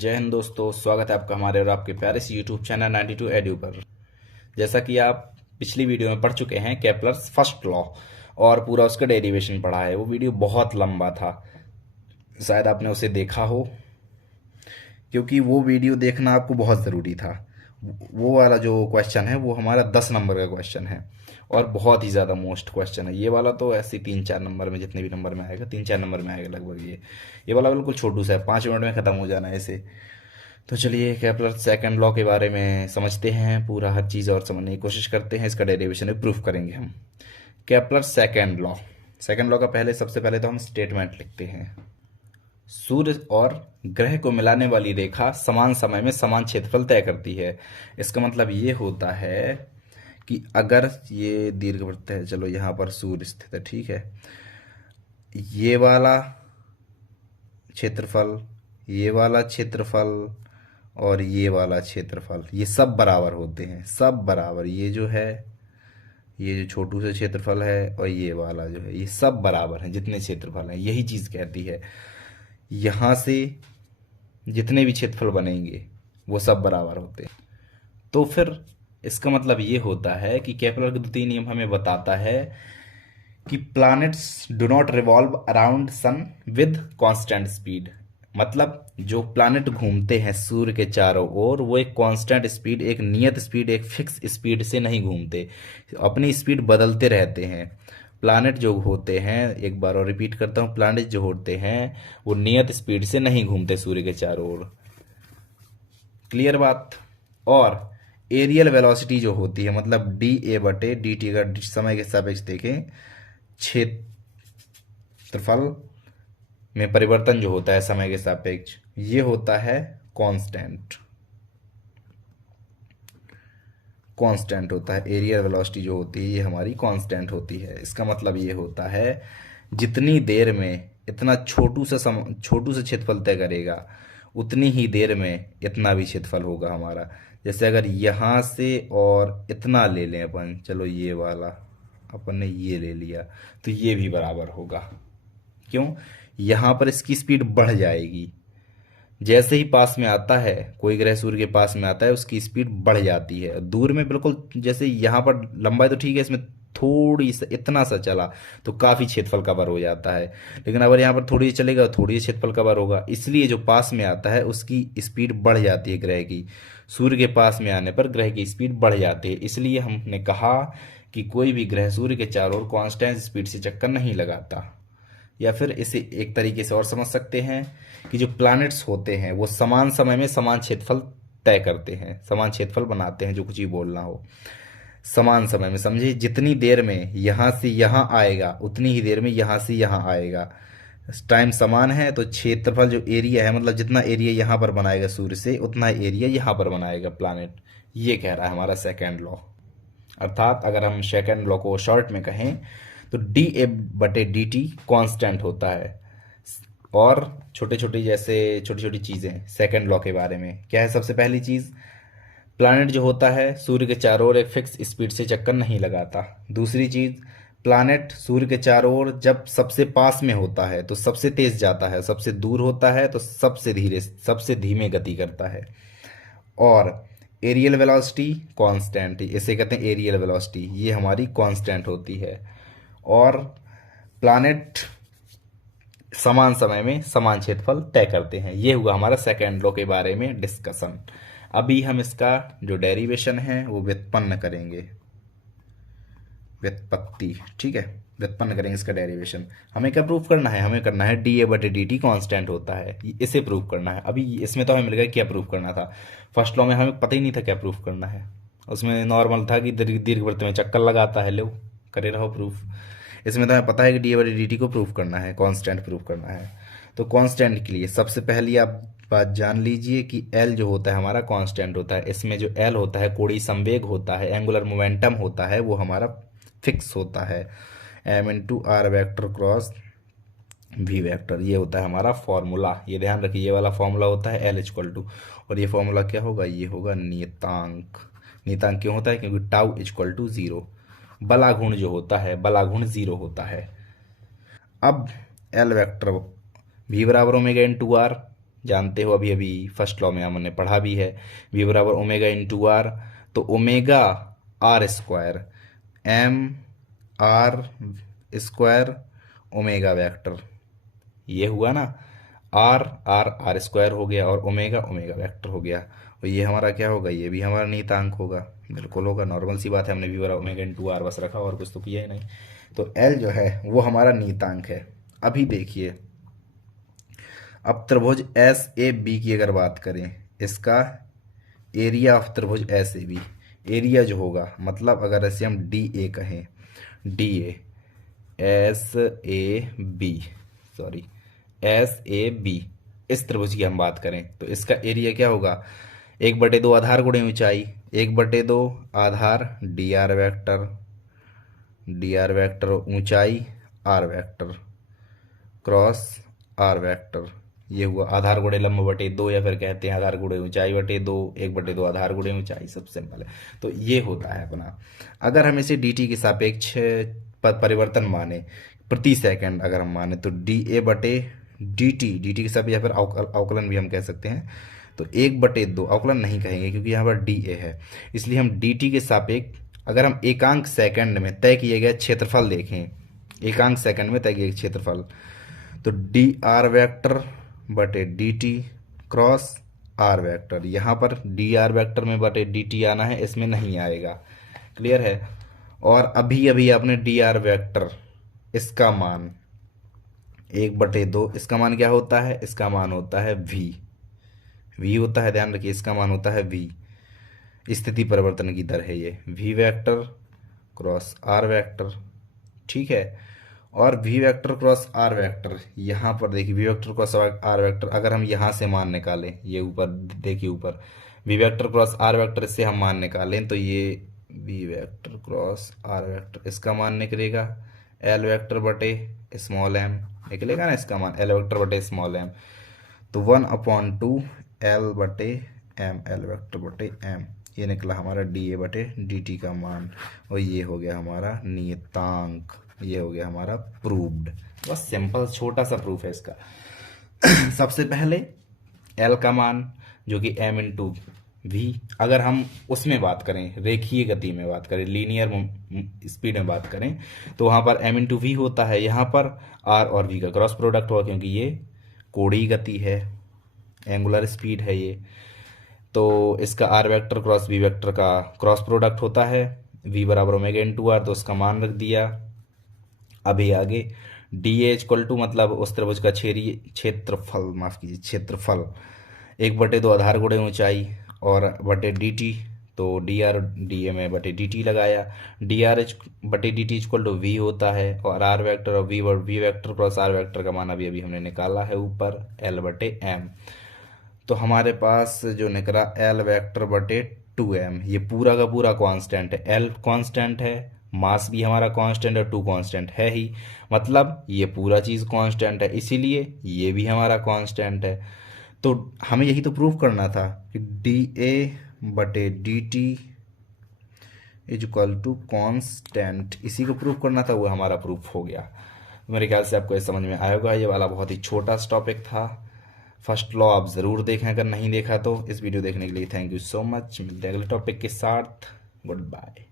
जय हिंद दोस्तों, स्वागत है आपका हमारे और आपके प्यारे से यूट्यूब चैनल 92 एड्यू पर। जैसा कि आप पिछली वीडियो में पढ़ चुके हैं केपलर्स फर्स्ट लॉ और पूरा उसका डेरिवेशन पढ़ा है। वो वीडियो बहुत लंबा था, शायद आपने उसे देखा हो, क्योंकि वो वीडियो देखना आपको बहुत ज़रूरी था। वो वाला जो क्वेश्चन है वो हमारा 10 नंबर का क्वेश्चन है और बहुत ही ज़्यादा मोस्ट क्वेश्चन है। ये वाला तो ऐसे 3-4 नंबर में, जितने भी नंबर में आएगा 3-4 नंबर में आएगा लगभग। ये वाला बिल्कुल छोटू सा है, 5 मिनट में ख़त्म हो जाना है इसे। तो चलिए केपलर सेकंड लॉ के बारे में समझते हैं, पूरा हर चीज़ और समझने की कोशिश करते हैं। इसका डेरिवेशन भी प्रूफ करेंगे हम। केपलर सेकंड लॉ का सबसे पहले तो हम स्टेटमेंट लिखते हैं। सूर्य और ग्रह को मिलाने वाली रेखा समान समय में समान क्षेत्रफल तय करती है। इसका मतलब ये होता है कि अगर ये दीर्घवृत्त है, चलो यहाँ पर सूर्य स्थित है, ठीक है, ये वाला क्षेत्रफल, ये वाला क्षेत्रफल और ये वाला क्षेत्रफल, ये सब बराबर होते हैं, सब बराबर। ये जो है, ये जो छोटू से क्षेत्रफल है और ये वाला जो है, ये सब बराबर हैं। जितने क्षेत्रफल हैं, यही चीज़ कहती है यहाँ से जितने भी क्षेत्रफल बनेंगे वो सब बराबर होते हैं। तो फिर इसका मतलब ये होता है कि केपलर का द्वितीय नियम हमें बताता है कि planets do not revolve around sun with constant speed. मतलब जो प्लैनेट घूमते हैं सूर्य के चारों ओर, वो एक कांस्टेंट स्पीड, एक नियत स्पीड, एक फिक्स स्पीड से नहीं घूमते, अपनी स्पीड बदलते रहते हैं। प्लैनेट जो होते हैं, एक बार और रिपीट करता हूँ, प्लैनेट जो होते हैं वो नियत स्पीड से नहीं घूमते सूर्य के चारों ओर। क्लियर बात। और एरियल वेलोसिटी जो होती है, मतलब डी ए बटे डी टी, अगर समय के सापेक्ष देखें, क्षेत्रफल में परिवर्तन जो होता है समय के सापेक्ष, ये होता है कांस्टेंट। कांस्टेंट होता है एरियल वेलोसिटी जो होती है, ये हमारी कांस्टेंट होती है। इसका मतलब ये होता है जितनी देर में इतना छोटू से क्षेत्रफल तय करेगा, उतनी ही देर में इतना भी क्षेत्रफल होगा हमारा। जैसे अगर यहाँ से और इतना ले लें अपन, चलो ये वाला अपन ने ये ले लिया, तो ये भी बराबर होगा। क्यों? यहाँ पर इसकी स्पीड बढ़ जाएगी। जैसे ही पास में आता है, कोई ग्रह सूर्य के पास में आता है, उसकी स्पीड बढ़ जाती है। दूर में बिल्कुल, जैसे यहाँ पर लंबाई तो ठीक है, इसमें थोड़ी सा इतना सा चला तो काफ़ी क्षेत्रफल कवर हो जाता है। लेकिन अगर यहाँ पर थोड़ी चलेगा तो थोड़ी क्षेत्रफल कवर होगा। इसलिए जो पास में आता है उसकी स्पीड बढ़ जाती है ग्रह की। सूर्य के पास में आने पर ग्रह की स्पीड बढ़ जाती है। इसलिए हमने कहा कि कोई भी ग्रह सूर्य के चारों ओर कांस्टेंट स्पीड से चक्कर नहीं लगाता। या फिर इसे एक तरीके से और समझ सकते हैं कि जो प्लैनेट्स होते हैं वो समान समय में समान क्षेत्रफल तय करते हैं, समान क्षेत्रफल बनाते हैं, जो कुछ भी बोलना हो। समान समय में, समझिए जितनी देर में यहाँ से यहाँ आएगा उतनी ही देर में यहाँ से यहाँ आएगा। टाइम समान है तो क्षेत्रफल जो एरिया है, मतलब जितना एरिया यहाँ पर बनाएगा सूर्य से, उतना एरिया यहाँ पर बनाएगा प्लैनेट। ये कह रहा है हमारा सेकेंड लॉ। अर्थात अगर हम सेकेंड लॉ को शॉर्ट में कहें तो डी ए बटे डी टी कॉन्स्टेंट होता है। और छोटी छोटी चीज़ें सेकेंड लॉ के बारे में क्या है। सबसे पहली चीज़, प्लैनेट जो होता है सूर्य के चारों ओर एक फिक्स स्पीड से चक्कर नहीं लगाता। दूसरी चीज़, प्लैनेट सूर्य के चारों ओर जब सबसे पास में होता है तो सबसे तेज जाता है, सबसे दूर होता है तो सबसे धीमे गति करता है। और एरियल वेलोसिटी कांस्टेंट, इसे कहते हैं एरियल वेलोसिटी, ये हमारी कांस्टेंट होती है। और प्लैनेट समान समय में समान क्षेत्रफल तय करते हैं। ये हुआ हमारा सेकेंड लॉ के बारे में डिस्कशन। अभी हम इसका जो डेरिवेशन है वो व्युत्पन्न करेंगे, व्युत्पत्ति, ठीक है, व्युत्पन्न करेंगे इसका डेरिवेशन। हमें क्या प्रूफ करना है? हमें करना है डी ए बटे डी टी कॉन्स्टेंट होता है, इसे प्रूफ करना है। अभी इसमें तो हमें मिल गया क्या प्रूफ करना था। फर्स्ट लॉ में हमें पता ही नहीं था क्या प्रूफ करना है। उसमें नॉर्मल था कि दीर्घवृत्त में चक्कर लगाता है, लो करे रहो प्रूफ। इसमें तो हमें पता है कि डी बटे डी टी को प्रूफ करना है, कांस्टेंट प्रूफ करना है। तो कांस्टेंट के लिए सबसे पहली आप बात जान लीजिए कि एल जो होता है हमारा कांस्टेंट होता है। इसमें जो एल होता है, कोणीय संवेग होता है, एंगुलर मोमेंटम होता है, वो हमारा फिक्स होता है। M into R vector cross V vector, ये होता है हमारा फॉर्मूला। ये ध्यान रखिए, ये वाला फॉर्मूला होता है एल इक्वल टू, और ये फॉर्मूला क्या होगा? ये होगा नियतांक। नियतांक क्यों होता है? क्योंकि टाउ इक्वल टू 0। बलागुण जो होता है, बलागुण 0 होता है। अब एल वेक्टर वी बराबर ओमेगा इन टू आर, जानते हो, अभी अभी फर्स्ट लॉ में हमने पढ़ा भी है, वी बराबर ओमेगा इंटू आर। तो omega R square, M R square omega vector, ये हुआ ना, आर आर आर स्क्वायर हो गया और ओमेगा ओमेगा वेक्टर हो गया। और ये हमारा क्या होगा, ये भी हमारा नियतांक होगा। बिल्कुल होगा, नॉर्मल सी बात है, हमने वी बराबर ओमेगा इंटू आर बस रखा और कुछ तो किया ही नहीं। तो एल जो है वो हमारा नियतांक है। अभी देखिए, अब त्रिभुज एस ए बी की अगर बात करें, इसका एरिया ऑफ त्रिभुज एस ए बी, एरिया जो होगा, मतलब अगर ऐसे हम डी ए कहें, D S A B, sorry S A B, इस त्रिभुज की हम बात करें तो इसका एरिया क्या होगा, 1/2 आधार गुणे ऊंचाई, 1/2 आधार D R vector, D R vector ऊंचाई R vector cross R vector, ये हुआ आधार गुणे लंब बटे 2, या फिर कहते हैं आधार गुणे ऊंचाई बटे 2, 1/2 आधार गुणे ऊंचाई, सब सिंपल है। तो ये होता है अपना। अगर हम इसे डी टी के सापेक्ष परिवर्तन माने, प्रति सेकंड अगर हम माने, तो डी ए बटे डी टी के सापेक्ष, या फिर अवकलन भी हम कह सकते हैं। तो 1/2, अवकलन नहीं कहेंगे क्योंकि यहाँ पर डी ए है, इसलिए हम डी टी के सापेक्ष अगर हम एकांक सेकंड में तय किए गए क्षेत्रफल देखें, एकांक सेकंड में तय किए गए क्षेत्रफल, तो डी आर वैक्टर बटे D T cross R vector, यहाँ पर डी आर वैक्टर में बटे डी टी आना है, इसमें नहीं आएगा। क्लियर है। और अभी अभी आपने डी आर वैक्टर, इसका मान 1/2, इसका मान क्या होता है, इसका मान होता है वी, वी होता है, ध्यान रखिए, इसका मान होता है वी, स्थिति परिवर्तन की दर है ये, V vector cross R vector. ठीक है। और V vector cross R vector, यहाँ पर देखिए V vector cross R vector, अगर हम यहाँ से मान निकालें, ये ऊपर देखिए, ऊपर V vector cross R vector से हम मान निकालें, तो ये V vector cross R vector, इसका मान निकलेगा एल वेक्टर बटे स्मॉल एम, निकलेगा ना इसका मान, एल वेक्टर बटे स्मॉल एम। तो 1/2 एल बटे एम, एल वेक्टर बटे एम, ये निकला हमारा डी ए बटे डी टी का मान, और ये हो गया हमारा नियतांक, ये हो गया हमारा प्रूव्ड। बस सिंपल छोटा सा प्रूफ है इसका। सबसे पहले एल का मान जो कि एम इंटू वी, अगर हम उसमें बात करें, रेखीय गति में बात करें, लीनियर स्पीड में बात करें, तो वहाँ पर एम इंटू वी होता है, यहाँ पर आर और वी का क्रॉस प्रोडक्ट होगा, क्योंकि ये कोणीय गति है, एंगुलर स्पीड है ये। तो इसका R vector cross V vector का क्रॉस प्रोडक्ट होता है, वी बराबर ओमेगा इंटू आर, तो उसका मान रख दिया। अभी आगे डी ए इक्वल टू, मतलब उस त्रिभुज का क्षेत्रफल, माफ कीजिए क्षेत्रफल, 1/2 आधार गुणे ऊंचाई और बटे डी टी, तो डी आर डी ए में बटे डी टी लगाया, डी आर एच बटे D T equal to V होता है, और आर वेक्टर और V vector cross R vector का मान अभी अभी हमने निकाला है ऊपर, एल बटे एम। तो हमारे पास जो निकला एल वेक्टर बटे 2m, ये पूरा का पूरा कांस्टेंट है, एल कांस्टेंट है, मास भी हमारा कांस्टेंट है, 2 कांस्टेंट है ही, मतलब ये पूरा चीज़ कांस्टेंट है, इसीलिए ये भी हमारा कांस्टेंट है। तो हमें यही तो प्रूव करना था कि डी ए बटे D T is equal to constant, इसी को प्रूव करना था, वो हमारा प्रूफ हो गया। मेरे ख्याल से आपको ये समझ में आया होगा, ये वाला बहुत ही छोटा सा टॉपिक था। फर्स्ट लॉ आप ज़रूर देखें, अगर नहीं देखा तो। इस वीडियो देखने के लिए थैंक यू सो मच, मिलते हैं अगले टॉपिक के साथ, गुड बाय।